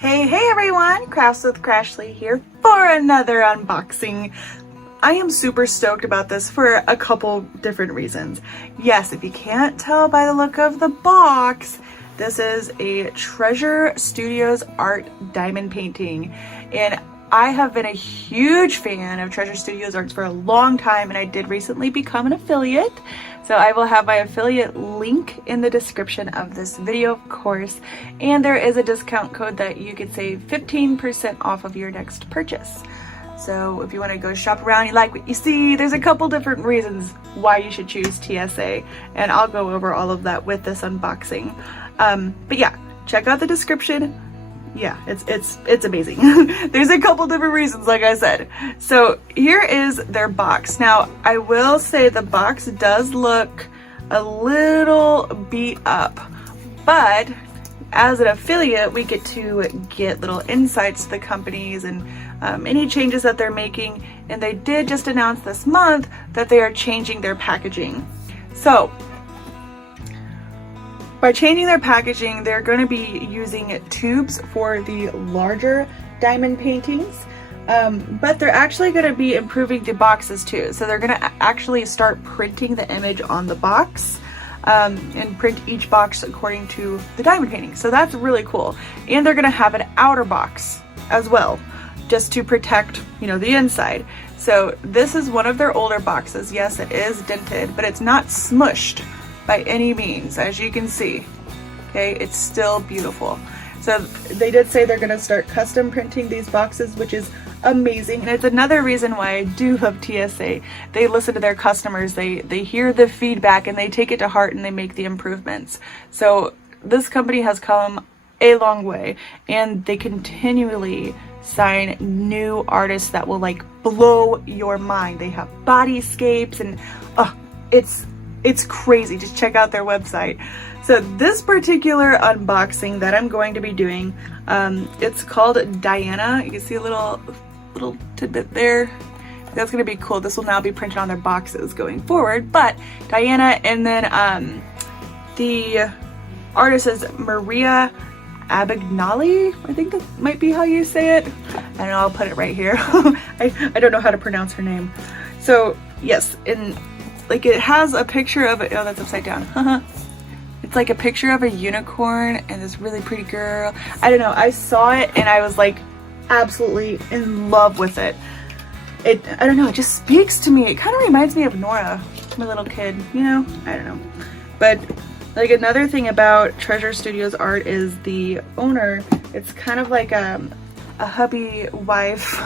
Hey everyone, Crafts with Crashley here for another unboxing. I am super stoked about this for a couple different reasons. Yes, if you can't tell by the look of the box, this is a Treasure Studios art diamond painting, and I have been a huge fan of Treasure Studios arts for a long time, and I did recently become an affiliate. So I will have my affiliate link in the description of this video, of course, and there is a discount code that you could save 15% off of your next purchase. So if you want to go shop around, you like what you see, there's a couple different reasons why you should choose TSA, and I'll go over all of that with this unboxing. But yeah, check out the description. Yeah, it's amazing. There's a couple different reasons, like I said. So here is their box. Now, I will say the box does look a little beat up, but as an affiliate, we get to get little insights to the companies and any changes that they're making. And they did just announce this month that they are changing their packaging. So by changing their packaging, they're going to be using tubes for the larger diamond paintings, but they're actually going to be improving the boxes too. So they're going to actually start printing the image on the box and print each box according to the diamond painting. So that's really cool. And they're going to have an outer box as well, just to protect, the inside. So this is one of their older boxes. Yes, it is dented, but it's not smushed by any means, as you can see. Okay, it's still beautiful. So they did say they're going to start custom printing these boxes, which is amazing, and it's another reason why I do love TSA. They listen to their customers, they hear the feedback, and they take it to heart and they make the improvements. So this company has come a long way, and they continually sign new artists that will blow your mind. They have bodyscapes, and it's crazy. Just check out their website. So this particular unboxing that I'm going to be doing, it's called Diana. You can see a little tidbit there. That's going to be cool. This will now be printed on their boxes going forward. But Diana, and then the artist is Maria Abagnale. I think that might be how you say it. I don't know. I'll put it right here. I don't know how to pronounce her name. So yes, and it has a picture of it. Oh, that's upside down. It's like a picture of a unicorn and this really pretty girl. I don't know. I saw it and I was absolutely in love with it. I don't know. It just speaks to me. It kind of reminds me of Nora, my little kid. I don't know. But another thing about Treasure Studios art is the owner. It's kind of like a hubby-wife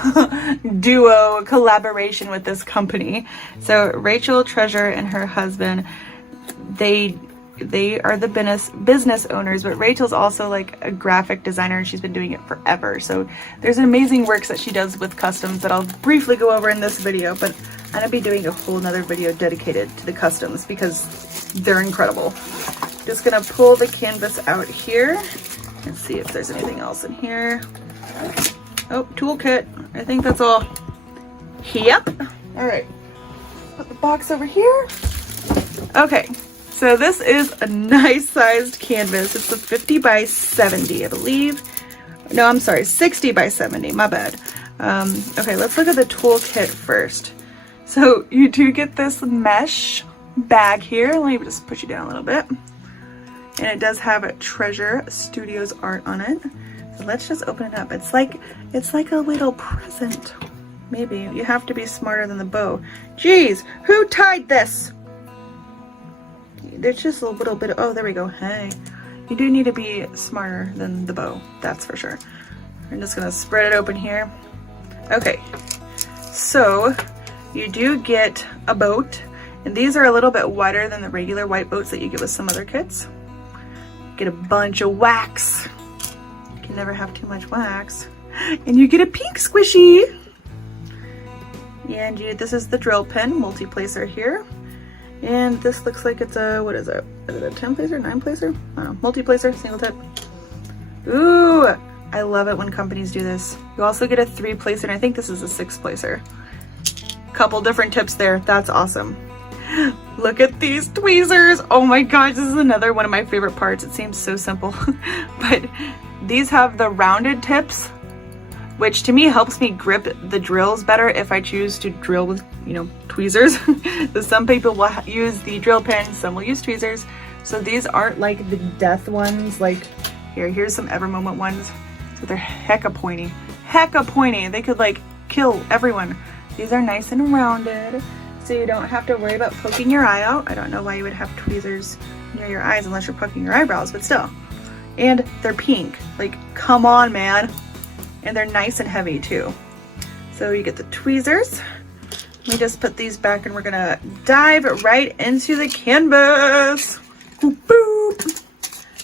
duo collaboration with this company. So Rachel Treasure and her husband, they are the business owners, but Rachel's also a graphic designer, and she's been doing it forever. So there's amazing works that she does with customs that I'll briefly go over in this video, but I'm gonna be doing a whole nother video dedicated to the customs because they're incredible. Just gonna pull the canvas out here and see if there's anything else in here. Oh, toolkit. I think that's all. Yep. All right. Put the box over here. Okay. So this is a nice sized canvas. It's a 50 by 70, I believe. No, I'm sorry, 60 by 70. My bad. Okay, let's look at the toolkit first. So you do get this mesh bag here. Let me just push you down a little bit. And it does have a Treasure Studios art on it. So let's just open it up. It's like a little present. Maybe. You have to be smarter than the bow. Jeez, who tied this? There's just a little bit of, oh, there we go. Hey, you do need to be smarter than the bow. That's for sure. I'm just gonna spread it open here. Okay, so you do get a boat, and these are a little bit wider than the regular white boats that you get with some other kits. Get a bunch of wax. You can never have too much wax. And you get a pink squishy. And this is the drill pen multi-placer here. And this looks like it's a, what is it? Is it a 10 placer, 9 placer? I don't know, multi-placer, single tip. Ooh, I love it when companies do this. You also get a 3 placer, and I think this is a 6 placer. Couple different tips there, that's awesome. Look at these tweezers. Oh my gosh, this is another one of my favorite parts. It seems so simple, but these have the rounded tips, which to me helps me grip the drills better if I choose to drill with, you know, tweezers. So some people will use the drill pins, some will use tweezers. So these aren't like the death ones. Like here's some Ever Moment ones. So they're hecka pointy. Hecka pointy. They could like kill everyone. These are nice and rounded, so you don't have to worry about poking your eye out. I don't know why you would have tweezers near your eyes unless you're poking your eyebrows, but still. And they're pink. Like, come on, man. And they're nice and heavy too. So you get the tweezers. Let me just put these back and we're gonna dive right into the canvas. Boop, boop.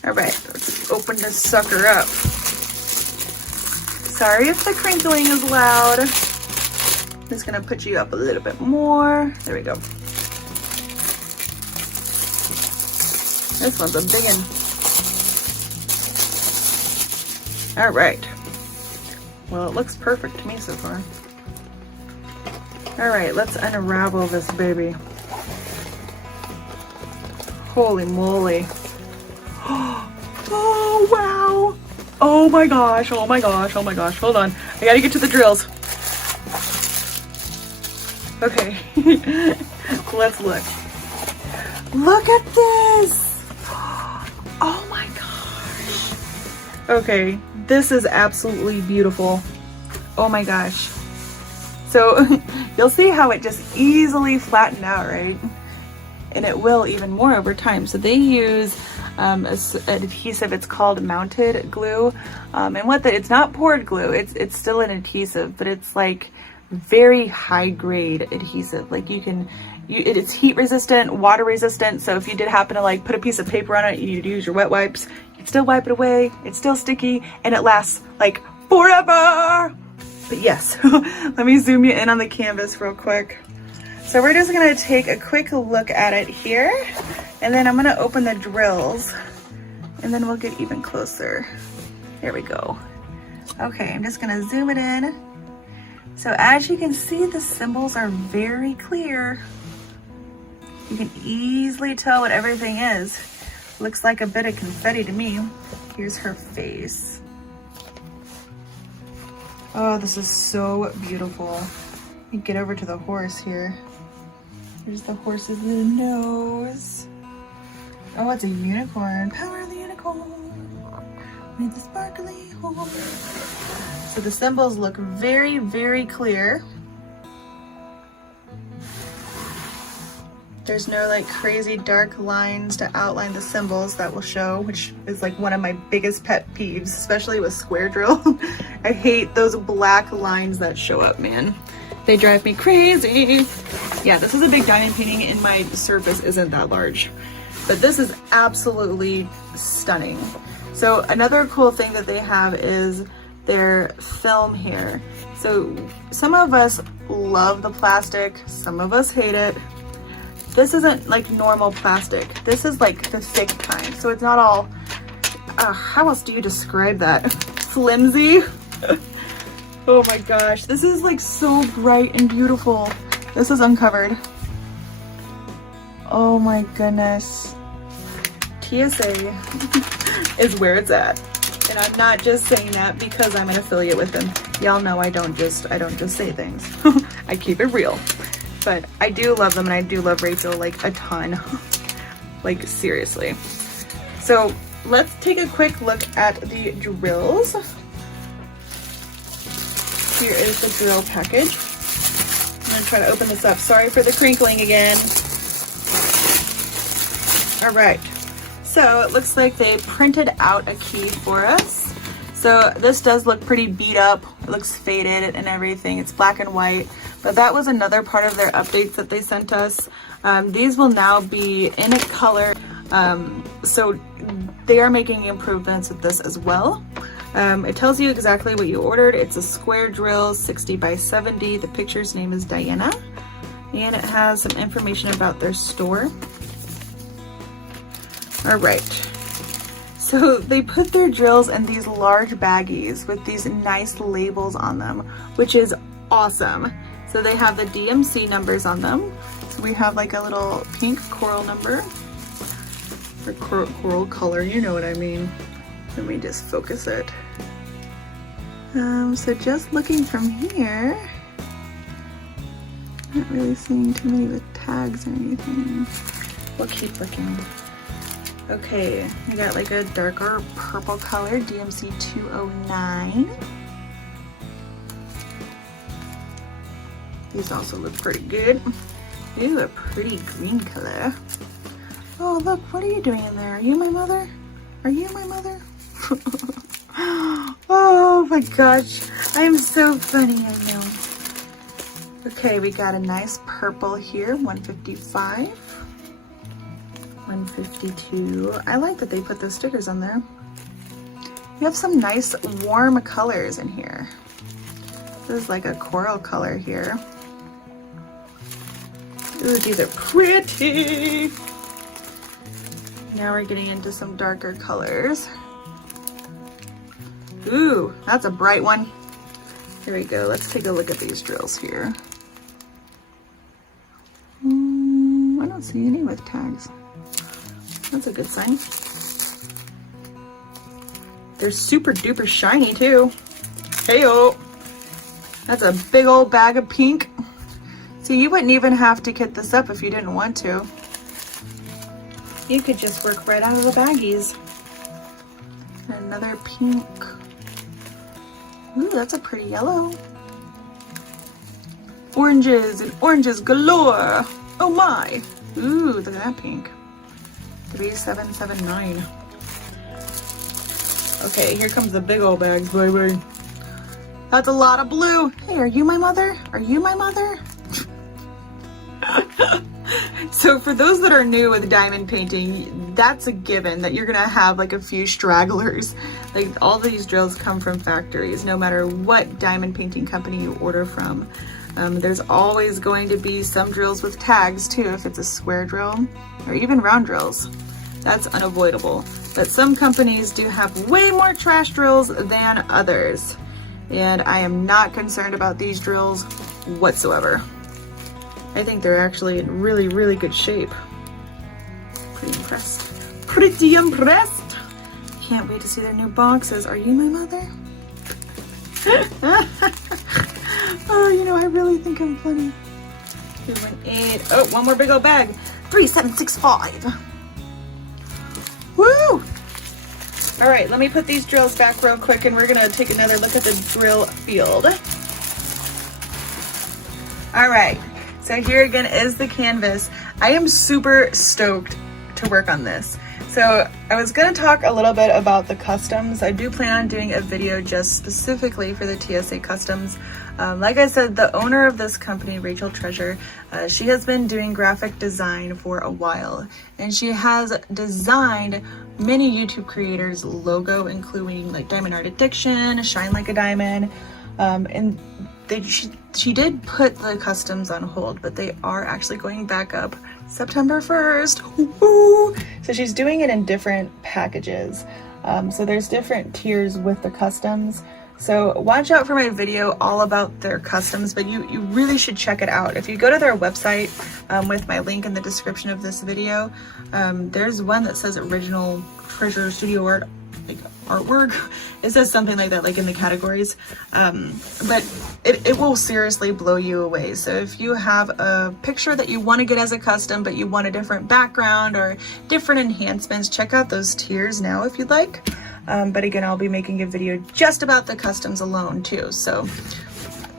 All right, let's open this sucker up. Sorry if the crinkling is loud. I'm just gonna put you up a little bit more. There we go. This one's a big one. All right. Well, it looks perfect to me so far. All right, let's unravel this baby. Holy moly. Oh, wow. Oh my gosh, oh my gosh, oh my gosh. Hold on, I gotta get to the drills. Okay, let's look. Look at this. Oh my gosh. Okay, this is absolutely beautiful. Oh my gosh. So you'll see how it just easily flattened out, right? And it will even more over time. So they use an adhesive, it's called mounted glue. And it's not poured glue, it's still an adhesive, but it's like very high grade adhesive. Like it's heat resistant, water resistant. So if you did happen to like put a piece of paper on it, you need to use your wet wipes, you can still wipe it away, it's still sticky, and it lasts like forever. But yes, let me zoom you in on the canvas real quick. So we're just gonna take a quick look at it here, and then I'm gonna open the drills, and then we'll get even closer. There we go. Okay, I'm just gonna zoom it in. So as you can see, the symbols are very clear. You can easily tell what everything is. Looks like a bit of confetti to me. Here's her face. Oh, this is so beautiful. Let me get over to the horse here. There's the horse's little nose. Oh, it's a unicorn. Power of the unicorn. With the sparkly horse. So the symbols look very, very clear. There's no like crazy dark lines to outline the symbols that will show, which is like one of my biggest pet peeves, especially with square drill. I hate those black lines that show up, man. They drive me crazy. Yeah, this is a big diamond painting and my surface isn't that large, but this is absolutely stunning. So another cool thing that they have is their film here. So some of us love the plastic, some of us hate it. This isn't like normal plastic. This is like the thick kind. So it's not all, how else do you describe that? Flimsy? Oh my gosh, this is like so bright and beautiful. This is uncovered. Oh my goodness. TSA is where it's at. And I'm not just saying that because I'm an affiliate with them. Y'all know I don't just say things. I keep it real. But I do love them, and I do love Rachel like a ton. Like seriously. So let's take a quick look at the drills. Here is the drill package. I'm gonna try to open this up. Sorry for the crinkling again. All right. So it looks like they printed out a key for us. So this does look pretty beat up. It looks faded and everything. It's black and white. But that was another part of their updates that they sent us. These will now be in a color. So they are making improvements with this as well. It tells you exactly what you ordered. It's a square drill, 60 by 70. The picture's name is Diana. And it has some information about their store. All right. So they put their drills in these large baggies with these nice labels on them, which is awesome. So they have the DMC numbers on them. So we have like a little pink coral number, or coral color, you know what I mean. Let me just focus it. So just looking from here, not really seeing too many with tags or anything. We'll keep looking. Okay, we got like a darker purple color, DMC 209. These also look pretty good. Ooh, a pretty green color. Oh, look, what are you doing in there? Are you my mother? Are you my mother? Oh my gosh, I am so funny, I know. Okay, we got a nice purple here, 155. 152. I like that they put those stickers on there. You have some nice warm colors in here. This is like a coral color here. Ooh, these are pretty. Now we're getting into some darker colors. Ooh, that's a bright one. Here we go. Let's take a look at these drills here. I don't see any with tags. That's a good sign. They're super duper shiny too. Hey-o. That's a big old bag of pink. So you wouldn't even have to kit this up if you didn't want to. You could just work right out of the baggies. Another pink. Ooh, that's a pretty yellow. Oranges and oranges galore. Oh my. Ooh, look at that pink. 3779. Okay, here comes the big old bags, baby. That's a lot of blue. Hey, are you my mother? Are you my mother? So for those that are new with diamond painting, that's a given that you're gonna have like a few stragglers. Like all these drills come from factories, no matter what diamond painting company you order from. There's always going to be some drills with tags too, if it's a square drill or even round drills. That's unavoidable. But some companies do have way more trash drills than others. And I am not concerned about these drills whatsoever. I think they're actually in really, really good shape. Pretty impressed. Pretty impressed! Can't wait to see their new boxes. Are you my mother? Oh, you know, I really think I'm funny. 218. Oh, one more big old bag. 3765. Woo! All right, let me put these drills back real quick and we're gonna take another look at the drill field. All right, so here again is the canvas. I am super stoked to work on this. So I was gonna talk a little bit about the customs. I do plan on doing a video just specifically for the TSA customs. Like I said, the owner of this company, Rachel Treasure, she has been doing graphic design for a while, and she has designed many YouTube creators' logo, including like Diamond Art Addiction, Shine Like a Diamond, and she did put the customs on hold, but they are actually going back up September 1st. Woo-hoo! So she's doing it in different packages. So there's different tiers with the customs. So watch out for my video all about their customs, but you really should check it out. If you go to their website with my link in the description of this video, there's one that says Original Treasure Studio Art, like artwork. It says something like that, like in the categories. But it will seriously blow you away. So if you have a picture that you want to get as a custom, but you want a different background or different enhancements, check out those tiers now if you'd like. But again, I'll be making a video just about the customs alone too. So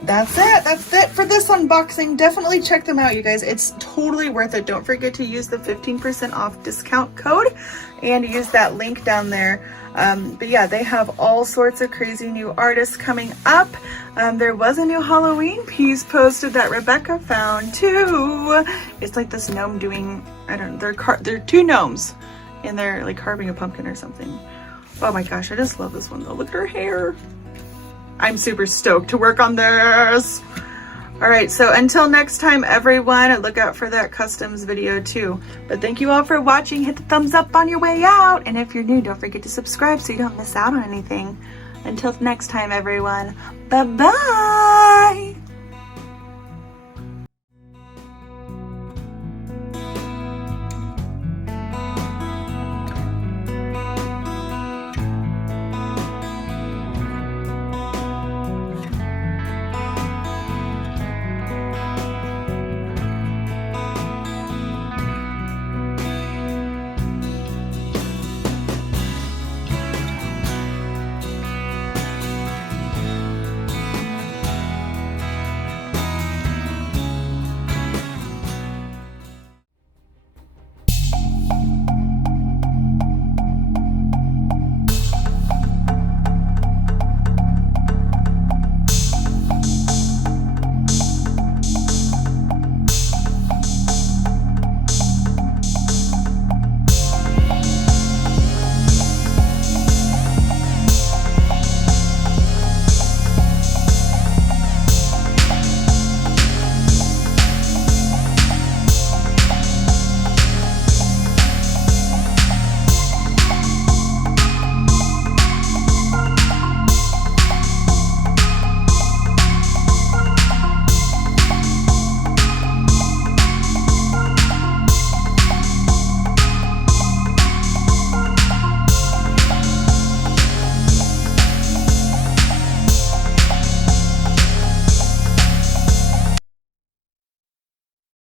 that's it. That's it for this unboxing. Definitely check them out, you guys. It's totally worth it. Don't forget to use the 15% off discount code and use that link down there. But yeah, they have all sorts of crazy new artists coming up. There was a new Halloween piece posted that Rebecca found too. It's like this gnome doing, I don't know, they're two gnomes and they're like carving a pumpkin or something. Oh my gosh, I just love this one though. Look at her hair. I'm super stoked to work on this. All right, so until next time, everyone, look out for that customs video too. But thank you all for watching. Hit the thumbs up on your way out. And if you're new, don't forget to subscribe so you don't miss out on anything. Until next time, everyone, bye-bye.